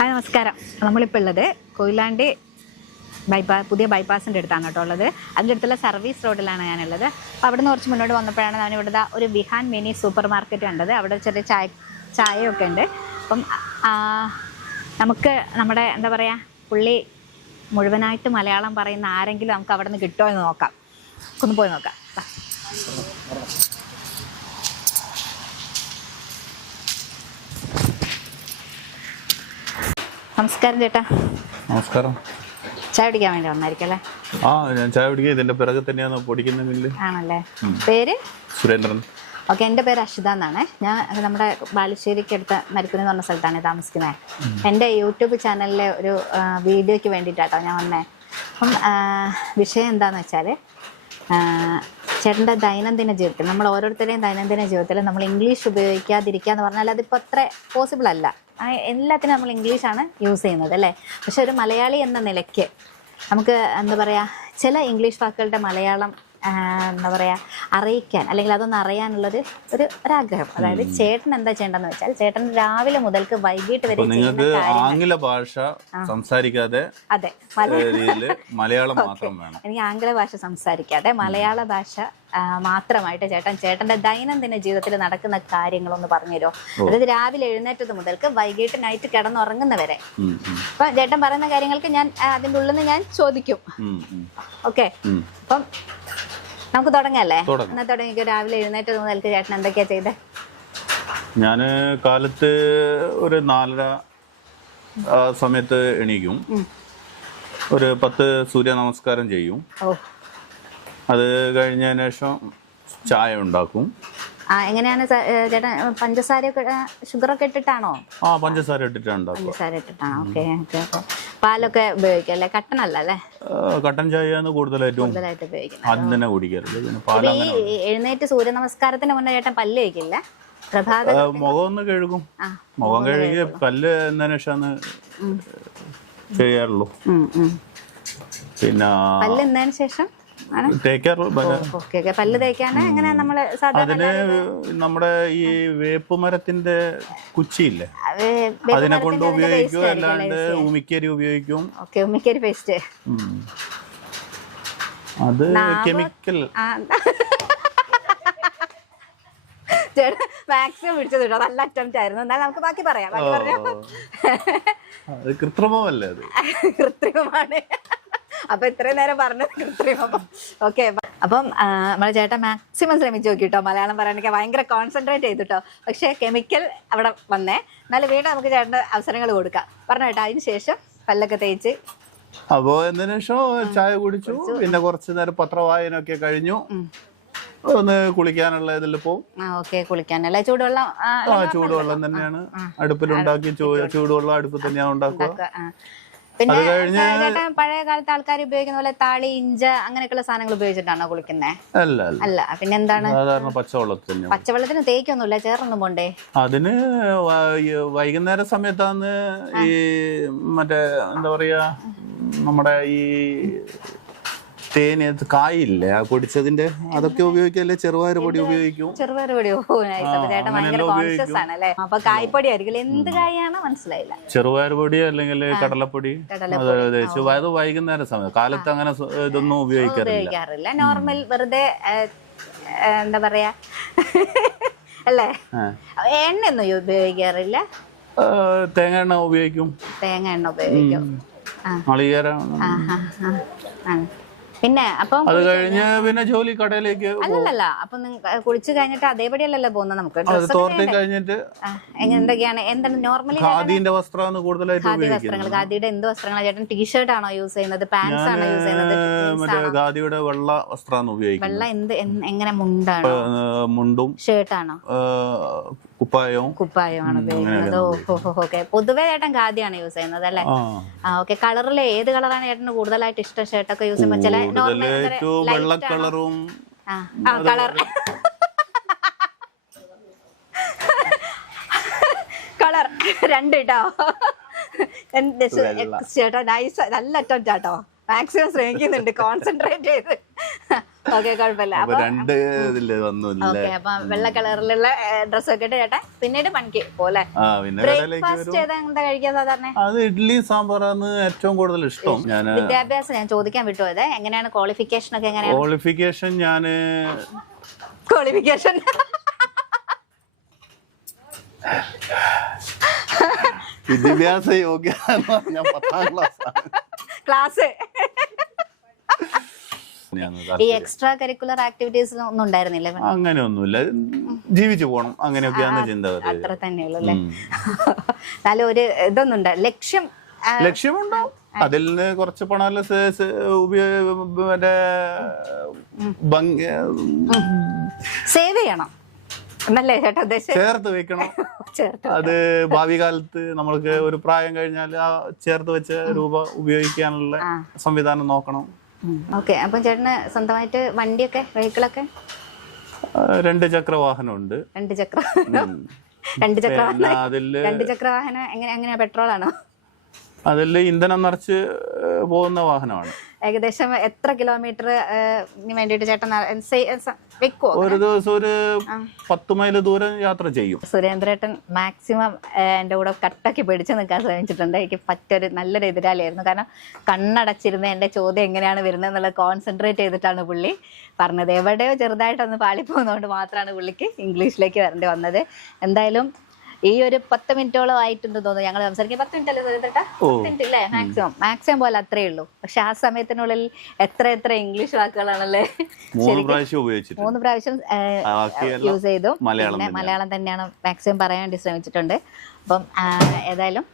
Hi നമസ്കാരം. നമ്മളിപ്പോൾ ഉള്ളത് കൊയിലാണ്ടി ബൈപ്പാ പുതിയ ബൈപ്പാസിന്റെ അടുത്താണ് കേട്ടോ ഉള്ളത്. അതിന്റെ അടുത്തുള്ള സർവീസ് റോഡിലാണ് ഞാനുള്ളത്. അപ്പോൾ അവിടെ നിന്ന് കുറച്ച് മുന്നോട്ട് വന്നപ്പോഴാണ് ഞാൻ ഇവിടെ ഒരു വിഹാൻ മിനി സൂപ്പർ മാർക്കറ്റ് കണ്ടത്. അവിടെ ചെറിയ ചായ ചായയൊക്കെ ഉണ്ട്. അപ്പം നമുക്ക് നമ്മുടെ എന്താ പറയുക പുള്ളി മുഴുവനായിട്ട് മലയാളം പറയുന്ന ആരെങ്കിലും നമുക്ക് അവിടെ നിന്ന് കിട്ടുമോ എന്ന് നോക്കാം. ഒന്ന് പോയി നോക്കാം. നമസ്കാരം ചേട്ടാ. നമസ്കാരം. ചായ കുടിക്കാൻ വേണ്ടി വന്നായിരിക്കല്ലേ? ആ ഞാൻ ചായ പിടിക്കുക ഇതിന്റെ പിറകെ തന്നെയാണ് പൊടിക്കുന്ന മില്ല്. ആണല്ലേ? പേര്? സുരേന്ദ്രൻ. ഓക്കെ എന്റെ പേര് അഷിത എന്നാണ്. ഞാൻ നമ്മുടെ ബാലുശ്ശേരിക്ക് അടുത്ത മരിക്കുനി എന്ന് പറഞ്ഞ സ്ഥലത്താണ് താമസിക്കുന്നത്. എന്റെ യൂട്യൂബ് ചാനലിലെ ഒരു വീഡിയോയ്ക്ക് വേണ്ടിയിട്ടാട്ടോ ഞാൻ വന്നേ. അപ്പം വിഷയം എന്താണെന്ന് വെച്ചാൽ ചേട്ടന്റെ ദൈനംദിന ജീവിതത്തിൽ നമ്മൾ ഓരോരുത്തരുടെയും ദൈനംദിന ജീവിതത്തിൽ നമ്മൾ ഇംഗ്ലീഷ് ഉപയോഗിക്കാതിരിക്കുക എന്ന് പറഞ്ഞാൽ അതിപ്പോൾ അത്ര പോസിബിൾ അല്ല. എല്ലാത്തിനും നമ്മൾ ഇംഗ്ലീഷാണ് യൂസ് ചെയ്യുന്നത് അല്ലേ? പക്ഷെ ഒരു മലയാളി എന്ന നിലയ്ക്ക് നമുക്ക് എന്താ പറയുക ചില ഇംഗ്ലീഷ് വാക്കുകളുടെ മലയാളം എന്താ പറയുക അറിയിക്കാൻ അല്ലെങ്കിൽ അതൊന്ന് അറിയാനുള്ളൊരു ഒരു ഒരാഗ്രഹം. അതായത് ചേട്ടൻ എന്താ ചെയ്യേണ്ടതെന്ന് വെച്ചാൽ ചേട്ടൻ രാവിലെ മുതൽക്ക് വൈകിട്ട് വരെ നിങ്ങൾക്ക് ആംഗ്ല ഭാഷ സംസാരിക്കാതെ അതെ മല മലയാളം മാത്രം വേണം. എനിക്ക് ആംഗ്ല ഭാഷ സംസാരിക്കാതെ മലയാള ഭാഷ മാത്രമായിട്ട് ചേട്ടൻ ചേട്ടന്റെ ദൈനംദിന ജീവിതത്തിൽ നടക്കുന്ന കാര്യങ്ങളൊന്ന് പറഞ്ഞുതരോ അതായത് രാവിലെ എഴുന്നേറ്റത് മുതൽക്ക് വൈകിട്ട് നൈറ്റ് കിടന്നുറങ്ങുന്നവരെ. അപ്പൊ ചേട്ടൻ പറയുന്ന കാര്യങ്ങൾക്ക് ഞാൻ അതിന്റെ അതിന്റെ ഉള്ളിൽ നിന്ന് ഞാൻ ചോദിക്കും. ഓക്കെ. അപ്പം നമുക്ക് തുടങ്ങല്ലേ? തുടങ്ങാം. എന്നാ തുടങ്ങിക്കോ? രാവിലെ എഴുന്നേറ്റത് മുതൽക്ക് ചേട്ടൻ എന്തൊക്കെയാ ചെയ്തേ? ഞാൻ കാലത്ത് ഒരു നാലര സമയത്ത് എണീക്കും. ഒരു പത്ത് സൂര്യ നമസ്കാരം ചെയ്യും. അത് കഴിഞ്ഞതിന് ശേഷം ചായ ഉണ്ടാക്കും. ആ എങ്ങനെയാണ് സ- ഏ, ചേട്ടൻ പഞ്ചസാരയൊക്കെ ഷുഗറൊക്കെ ഇട്ടിട്ടാണോ? ആ പഞ്ചസാര ഇട്ടിട്ടാണ് ഉണ്ടാക്കും പഞ്ചസാര ഇട്ടിട്ടാണോ? ഓക്കെ പാലൊക്കെ ഉപയോഗിക്കും അല്ലേ? കട്ടനല്ല അല്ലേ ആ, കട്ടൻ ചായയാണ് കൂടുതലായിട്ടും കൂടുതലായിട്ട് ഉപയോഗിക്കുന്നത്. ആദ്യം തന്നെ കുടിക്കരുത്. പിന്നെ ഈ എഴുന്നേറ്റ് സൂര്യ നമസ്കാരത്തിന് മുന്നേ ചേട്ടൻ പല്ല് കഴിക്കില്ല പ്രഭാത ആ, മുഖം ഒന്ന് കഴുകും. ആ മുഖം കഴുകി പല്ല് എന്നതിന് ശേഷമാണ് ചെയ്യാറുള്ളൂ. ഉം, ഉം. പിന്നെ പല്ല് ഇന്നതിന് ശേഷം? പല്ല് തേക്കാണ് എങ്ങനെ നമ്മൾ അതിന് നമ്മുടെ ഈ വേപ്പ് മരത്തിന്റെ കുച്ചിയില്ലേ അതിനെ കൊണ്ട് ഉപയോഗിക്കും അല്ലാണ്ട് ഉമിക്കരി ഉപയോഗിക്കും. ഉമിക്കരി പേസ്റ്റ് അത് കെമിക്കൽ ചേട്ടൻ മാക്സിമം പിടിച്ചത് കേട്ടോ. നല്ല അറ്റംപ്റ്റ് ആയിരുന്നു. എന്നാൽ നമുക്ക് ബാക്കി പറയാം. ബാക്കി അത് കൃത്രിമമല്ലേ അത്? കൃത്രിമമാണ്. അപ്പൊ ഇത്രയും നേരം പറഞ്ഞത് കൃത്രിമം. ഓക്കെ അപ്പം നമ്മളെ ചേട്ടൻ മാക്സിമം ശ്രമിച്ചു നോക്കി കേട്ടോ മലയാളം പറയാനൊക്കെ ഭയങ്കര കോൺസെൻട്രേറ്റ് ചെയ്തിട്ടോ. പക്ഷേ കെമിക്കൽ അവിടെ വന്നേ. എന്നാലും വീണ്ടും നമുക്ക് ചേട്ടന്റെ അവസരങ്ങൾ കൊടുക്കാം. പറഞ്ഞു കേട്ടോ അതിന് ശേഷം പല്ലൊക്കെ തേച്ച്. അപ്പോ എന്നതിനു ശേഷം? ചായ കുടിച്ചു. പിന്നെ കുറച്ചു നേരം പത്രവായന ഒക്കെ കഴിഞ്ഞു ഒന്ന് കുളിക്കാനുള്ള ഇതിൽ പോവും. കുളിക്കാനല്ലേ ചൂടുവെള്ളം ആ, ചൂടുവെള്ളം തന്നെയാണ്. അടുപ്പിലുണ്ടാക്കി ചൂടുവെള്ളം. അടുപ്പിൽ തന്നെയാണ് ഉണ്ടാക്കുക. പിന്നെ ചേട്ടൻ പഴയ കാലത്ത് ആൾക്കാർ ഉപയോഗിക്കുന്ന പോലെ താളി ഇഞ്ച അങ്ങനെയൊക്കെയുള്ള സാധനങ്ങൾ ഉപയോഗിച്ചിട്ടാണോ കുളിക്കുന്നത് അല്ല അല്ല. അല്ല പിന്നെ എന്താണ്? സാധാരണ പച്ചവെള്ളത്തിൽ തന്നെയാണ് പച്ചവെള്ളത്തിന് തേക്കൊന്നുമില്ല ചേർന്നൊന്നും പോണ്ടേ? അതിന് വ- വൈകുന്നേര സമയത്താണ് ഈ മറ്റേ എന്താ പറയാ നമ്മുടെ ഈ തേന് കായില്ലേ? ആ പൊടിച്ചതിന്റെ അതൊക്കെ ഉപയോഗിക്കല്ലേ ചെറുപയർ പൊടി ഉപയോഗിക്കും? ചെറുപയർ പൊടി. അപ്പൊ കായ്പൊടി ആയിരിക്കും എന്ത് കായാണ് മനസ്സിലായില്ല. ചെറുപയർ പൊടി അല്ലെങ്കിൽ കടലപ്പൊടി? തേച്ചു അത് വൈകുന്നേര സമയം. കാലത്ത് അങ്ങനെ ഇതൊന്നും ഉപയോഗിക്കാറില്ല. നോർമൽ വെറുതെ എന്താ പറയാ? അല്ലേ? എണ്ണ എണ്ണയൊന്നും ഉപയോഗിക്കാറില്ല? തേങ്ങ എണ്ണ ഉപയോഗിക്കും. തേങ്ങ എണ്ണ ഉപയോഗിക്കും. നാളികേരം. പിന്നെ അപ്പം അത് കഴിഞ്ഞ് പിന്നെ ജോലി കടയിലേക്ക് അല്ലല്ല അപ്പൊ നിങ്ങൾ കുളിച്ചു കഴിഞ്ഞിട്ട് അതേപടി അല്ലല്ലോ പോകുന്നത്. നമുക്ക് തോർത്തി കഴിഞ്ഞിട്ട് എന്തൊക്കെയാണ് എന്താണ് നോർമലി ഖാദിന്റെ വസ്ത്രമാണ് കൂടുതലായിട്ട് ഖാദി വസ്ത്രങ്ങൾ ഖാദിയുടെ എന്ത് വസ്ത്രങ്ങളാണ് ചേട്ടൻ ടീഷർട്ട് ആണോ യൂസ് ചെയ്യുന്നത്? പാൻസ് ആണോ യൂസ് ചെയ്യുന്നത്? ഖാദിയുടെ വെള്ള വസ്ത്രമാണ് ഉപയോഗിക്കുന്നത്. വെള്ള എന്ത് എങ്ങനെ മുണ്ടാണ്? മുണ്ടും ഷർട്ടാണോ കുപ്പായവും കുപ്പായമാണ് ഉപയോഗിക്കുന്നത്. ഓക്കെ. പൊതുവേ ചേട്ടൻ ഖാദിയാണ് യൂസ് ചെയ്യുന്നത് അല്ലേ? ഓക്കെ. കളറിൽ ഏത് കളറാണ് ചേട്ടന് കൂടുതലായിട്ട് ഇഷ്ടം? ഷർട്ടൊക്കെ യൂസ് ചെയ്യുമ്പോൾ ചില വെള്ള കളറും കളർ. കളർ. രണ്ട് കേട്ടോ ചേട്ടാ നൈസ് നല്ല അറ്റംപ്റ്റ് ആട്ടോ മാക്സിമം ശ്രമിക്കുന്നുണ്ട് കോൺസെൻട്രേറ്റ് ചെയ്ത്. ഓക്കെ കുഴപ്പമില്ല. അപ്പൊ രണ്ട് ഇതിൽ വന്നില്ല ഓക്കെ അപ്പൊ വെള്ള കളറിലുള്ള ഡ്രസ്സൊക്കെ ഇട്ട് ചേട്ടാ പിന്നീട് പണിക്ക് പോലെ ആ പിന്നെ ബ്രേക്ക്ഫാസ്റ്റ് എന്താ കഴിക്കാൻ സാധാരണ? അത് ഇഡ്ഡലി സാമ്പാറാണ് ഏറ്റവും കൂടുതൽ ഇഷ്ടം. ഞാൻ വിദ്യാഭ്യാസം ഞാൻ ചോദിക്കാൻ വിട്ടുപോയത് എങ്ങനെയാണ് ക്വാളിഫിക്കേഷൻ ഒക്കെ എങ്ങനെയാണ്? ക്വാളിഫിക്കേഷൻ ഞാൻ ക്വാളിഫിക്കേഷൻ വിദ്യാഭ്യാസ യോഗ്യത പറഞ്ഞാൽ പത്താം ക്ലാസ് ക്ലാസ് ഞാൻ ഈ എക്സ്ട്രാ കരിക്കുലർ ആക്ടിവിറ്റീസ് ഒന്നും ഉണ്ടായിരുന്നില്ല അങ്ങനെയൊന്നുമില്ല. ജീവിച്ചു പോകണം അങ്ങനെയൊക്കെയാണ് ചിന്ത അത്ര തന്നെയുള്ളൂ അല്ലേ? എന്നാലും ഒരു ഇതൊന്നും ഉണ്ട് ലക്ഷ്യം ലക്ഷ്യമുണ്ടാവും അതിൽ നിന്ന് കുറച്ച് പണം മറ്റേ സേവ് ചെയ്യണം. എന്നല്ലേ ചേട്ടാ ഉദ്ദേശം ചേർത്ത് വെക്കണം. അത് ഭാവി കാലത്ത് നമ്മൾക്ക് ഒരു പ്രായം കഴിഞ്ഞാൽ ആ ചേർത്ത് വെച്ച രൂപ ഉപയോഗിക്കാനുള്ള സംവിധാനം നോക്കണം. ഓക്കെ അപ്പൊ ചേട്ടന് സ്വന്തമായിട്ട് വണ്ടിയൊക്കെ വെഹിക്കിളൊക്കെ രണ്ട് ചക്ര വാഹനമുണ്ട് രണ്ട് ചക്ര രണ്ട് ചക്ര രണ്ട് ചക്ര വാഹനം എങ്ങനെ എങ്ങനെയാ പെട്രോൾ ആണോ അതിൽ ഇന്ധനം നിറച്ച് പോകുന്ന വാഹനമാണ്. ഏകദേശം എത്ര കിലോമീറ്റർ വേണ്ടിയിട്ട് ചേട്ടൻ ഒരു ദിവസം ഒരു പത്ത് മൈൽ ദൂരം യാത്ര ചെയ്യും. സുരേന്ദ്രേട്ടൻ മാക്സിമം എന്റെ കൂടെ കട്ടൊക്കെ പിടിച്ചു നിൽക്കാൻ ശ്രമിച്ചിട്ടുണ്ട്. എനിക്ക് പറ്റൊരു നല്ലൊരു എതിരാളിയായിരുന്നു. കാരണം കണ്ണടച്ചിരുന്ന എന്റെ ചോദ്യം എങ്ങനെയാണ് വരുന്നത് എന്നുള്ളത് കോൺസെൻട്രേറ്റ് ചെയ്തിട്ടാണ് പുള്ളി പറഞ്ഞത്. എവിടെയോ ചെറുതായിട്ടൊന്ന് പാളിപ്പോകുന്നതുകൊണ്ട് മാത്രമാണ് പുള്ളിക്ക് ഇംഗ്ലീഷിലേക്ക് വരേണ്ടി വന്നത്. എന്തായാലും ഈ ഒരു പത്ത് മിനിറ്റോളം ആയിട്ടുണ്ട് തോന്നുന്നു. ഞങ്ങൾ സംസാരിക്കാൻ. പത്ത് മിനിറ്റ് അല്ലേ സുരേന്ദ്രേട്ടാ പത്ത് മിനിറ്റ് ഇല്ലേ? മാക്സിമം മാക്സിമം പോലെ അത്രേ ഉള്ളൂ. പക്ഷെ ആ സമയത്തിനുള്ളിൽ എത്ര എത്ര ഇംഗ്ലീഷ് വാക്കുകളാണല്ലേ? മൂന്ന് പ്രാവശ്യം യൂസ് ചെയ്തു. മലയാളം പിന്നെ മലയാളം തന്നെയാണ് മാക്സിമം പറയാൻ വേണ്ടി ശ്രമിച്ചിട്ടുണ്ട്. അപ്പം ഏതായാലും